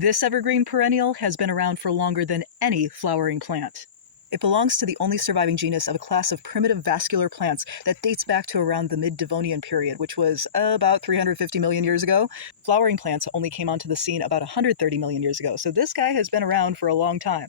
This evergreen perennial has been around for longer than any flowering plant. It belongs to the only surviving genus of a class of primitive vascular plants that dates back to around the mid-Devonian period, which was about 350 million years ago. Flowering plants only came onto the scene about 130 million years ago, so this guy has been around for a long time.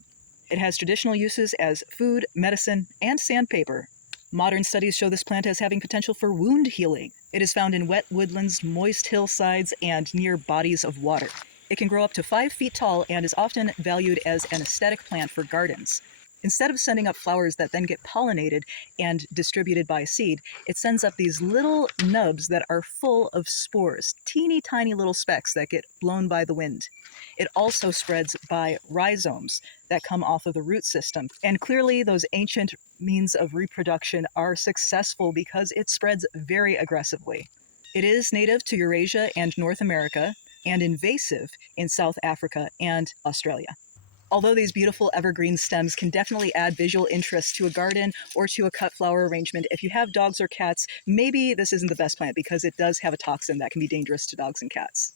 It has traditional uses as food, medicine, and sandpaper. Modern studies show this plant as having potential for wound healing. It is found in wet woodlands, moist hillsides, and near bodies of water. It can grow up to 5 feet tall and is often valued as an aesthetic plant for gardens. Instead of sending up flowers that then get pollinated and distributed by seed, it sends up these little nubs that are full of spores, teeny tiny little specks that get blown by the wind. It also spreads by rhizomes that come off of the root system. And clearly those ancient means of reproduction are successful because it spreads very aggressively. It is native to Eurasia and North America, and invasive in South Africa and Australia. Although these beautiful evergreen stems can definitely add visual interest to a garden or to a cut flower arrangement, if you have dogs or cats, maybe this isn't the best plant because it does have a toxin that can be dangerous to dogs and cats.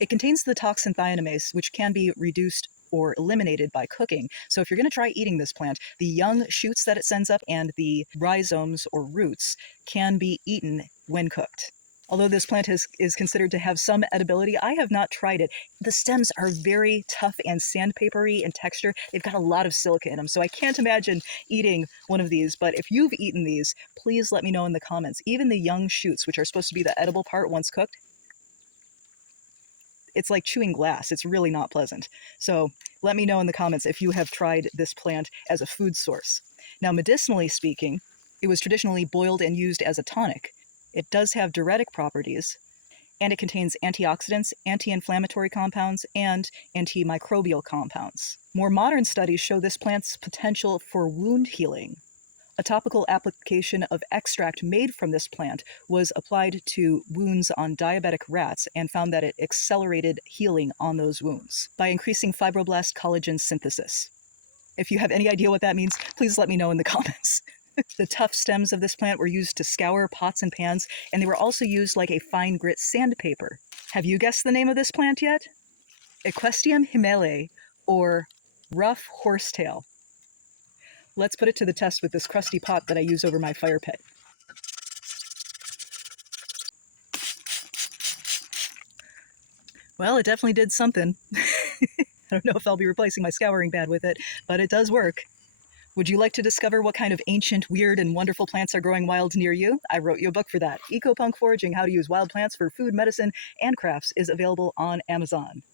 It contains the toxin thionamase, which can be reduced or eliminated by cooking. So if you're going to try eating this plant, the young shoots that it sends up and the rhizomes or roots can be eaten when cooked. Although this plant is considered to have some edibility, I have not tried it. The stems are very tough and sandpapery in texture. They've got a lot of silica in them, so I can't imagine eating one of these. But if you've eaten these, please let me know in the comments. Even the young shoots, which are supposed to be the edible part once cooked, it's like chewing glass. It's really not pleasant. So let me know in the comments if you have tried this plant as a food source. Now, medicinally speaking, it was traditionally boiled and used as a tonic. It does have diuretic properties, and it contains antioxidants, anti-inflammatory compounds, and antimicrobial compounds. More modern studies show this plant's potential for wound healing. A topical application of extract made from this plant was applied to wounds on diabetic rats and found that it accelerated healing on those wounds by increasing fibroblast collagen synthesis. If you have any idea what that means, please let me know in the comments. The tough stems of this plant were used to scour pots and pans, and they were also used like a fine grit sandpaper. Have you guessed the name of this plant yet? Equisetum hyemale, or rough horsetail. Let's put it to the test with this crusty pot that I use over my fire pit. Well, it definitely did something. I don't know if I'll be replacing my scouring pad with it, but it does work. Would you like to discover what kind of ancient, weird, and wonderful plants are growing wild near you? I wrote you a book for that. Eco-Punk Foraging: How to Use Wild Plants for Food, Medicine, and Crafts is available on Amazon.